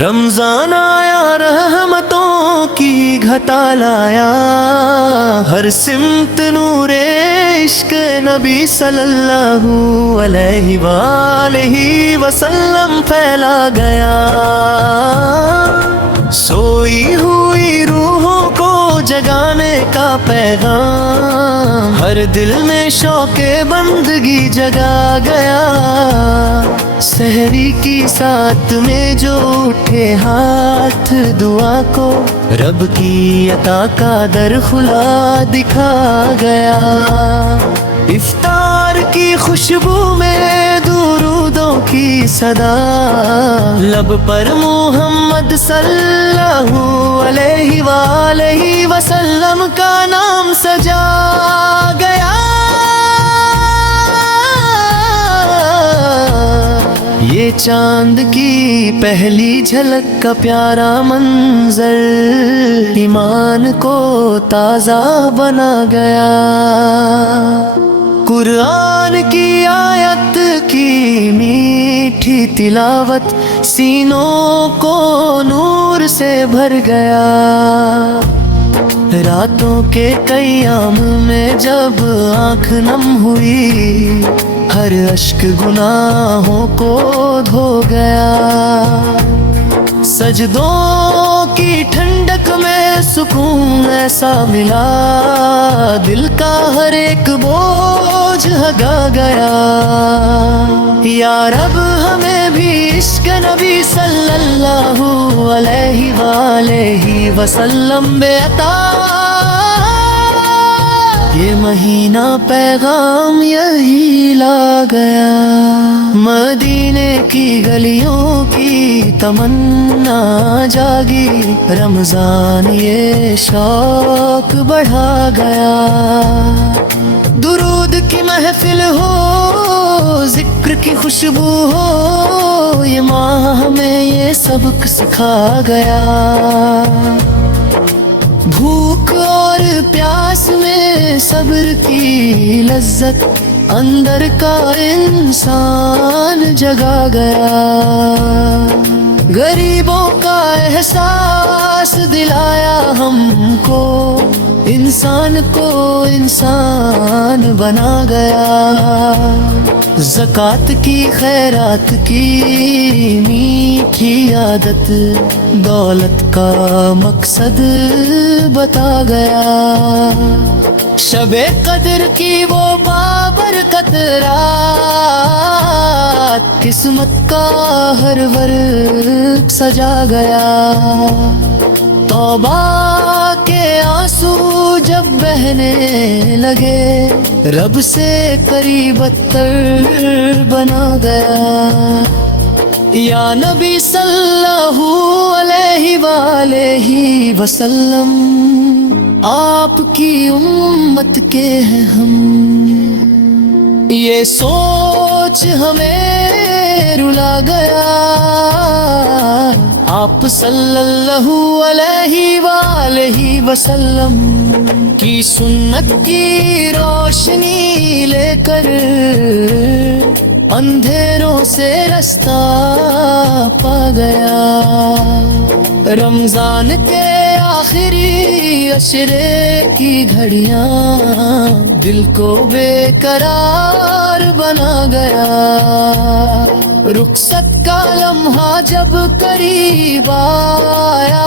رمضان آیا رحمتوں کی گھتا لایا، ہر سمت نور عشق نبی صلی اللہ علیہ وآلہ وسلم پھیلا گیا۔ سوئی ہوئی روحوں کو جگانے کا پیغام ہر دل میں شوق بندگی جگا گیا۔ سحری کی سات میں جو اٹھے ہاتھ دعا کو، رب کی عطا کا در کھلا دکھا گیا۔ افطار کی خوشبو میں درودوں کی صدا، لب پر محمد صلی اللہ علیہ وآلہ وسلم کا نام سجا گیا۔ یہ چاند کی پہلی جھلک کا پیارا منظر ایمان کو تازہ بنا گیا۔ قرآن کی آیت کی میٹھی تلاوت سینوں کو نور سے بھر گیا۔ راتوں کے قیام میں جب آنکھ نم ہوئی، ہر اشک گناہوں کو دھو گیا۔ سجدوں کی ٹھنڈک میں سکون ایسا ملا، دل کا ہر ایک بوجھ بھگا گیا۔ یا رب ہمیں بھی عشق نبی صلی اللہ علیہ وآلہ وسلم بے عطا۔ یہ مہینہ پیغام یہی لا گیا، مدینے کی گلیوں کی تمنا جاگی، رمضان یہ شوق بڑھا گیا۔ درود کی محفل ہو، ذکر کی خوشبو ہو، یہ ماہ ہمیں یہ سبق سکھا گیا۔ بھوک اور پیاس میں صبر کی لذت، اندر کا انسان جگا گیا۔ غریبوں کا احساس دلایا ہم کو، انسان کو انسان بنا گیا۔ زکوٰۃ کی خیرات کی میٹھی عادت، دولت کا مقصد بتا گیا۔ شب قدر کی وہ بابرکت رات، قسمت کا ہر ورق سجا گیا۔ توبہ کے آنسو جب بہنے لگے، رب سے قریب تر بنا گیا۔ یا نبی صلی اللہ علیہ وآلہ وسلم، آپ کی امت کے ہیں ہم۔ یہ سوچ ہمیں رلا گیا، آپ صلی اللہ علیہ وآلہ وسلم کی سنت کی روشنی لے کر اندھیروں سے رستہ پا گیا۔ رمضان کے آخری عشرے کی گھڑیاں دل کو بے قرار بنا گیا۔ رخصت کا لمحہ جب قریب آیا،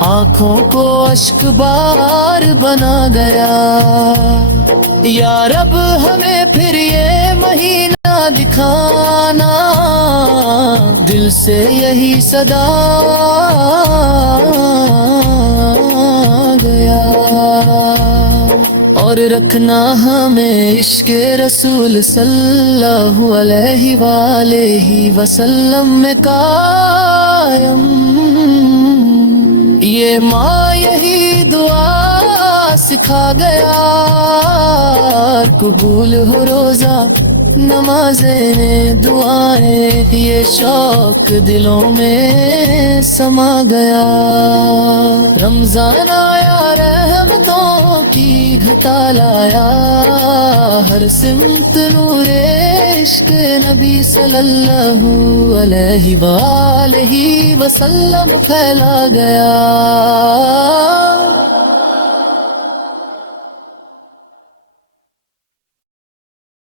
آنکھوں کو اشک بار بنا گیا۔ یا رب ہمیں پھر یہ مہینہ دکھانا، دل سے یہی صدا گیا۔ اور رکھنا ہمیں عشق رسول صلی اللہ علیہ وآلہ وسلم میں قائم۔ یہ ماں یہی دعا سکھا گیا، قبول ہو روزہ نمازیں دعائیں یہ شوق دلوں میں سما گیا، رمضان آیا رحمتوں کی گھٹا لایا، ہر سمت نور عشق نبی صلی اللہ علیہ وآلہ وسلم پھیلا گیا۔